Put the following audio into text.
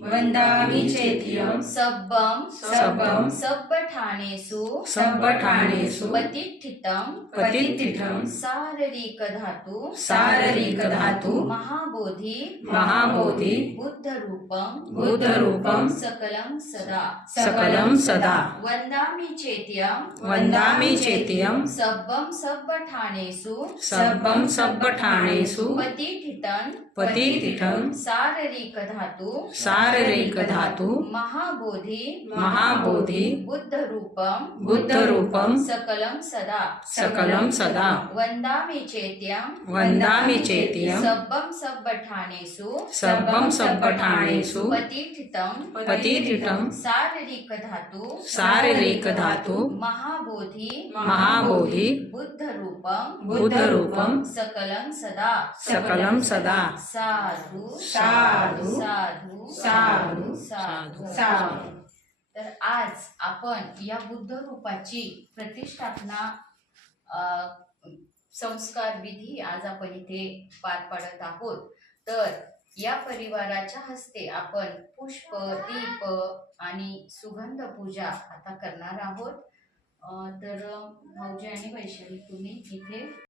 वन्दामि चेत्यं सब्बं सब्बं सब्बठानेषु सब्बठानेषु पतितिठं साररिकधातु महाबोधि बुद्धरूपं सकलं सदा वन्दामि चेत्यं सब्बं सब्बठानेषु पतितिठं साररिकधातु महाबोधि बुद्धरूपं सकलं सदा वन्दामि चेत्यं सब्बं सब्बठानेषु पतितिठं साररिकधातु महाबोधि बुद्धरूपं सकलं सदा साधु साधु साधु साधु तर आज आपण या बुद्ध रूपाची प्रतिष्ठापना संस्कार विधी आज आपण इथे पार पाडत आहोत। तर या परिवाराच्या हस्ते आपण पुष्प दीप आणि सुगंध पूजा आता करणार आहोत। तर भाऊजी आणि वैशाली तुम्ही इथे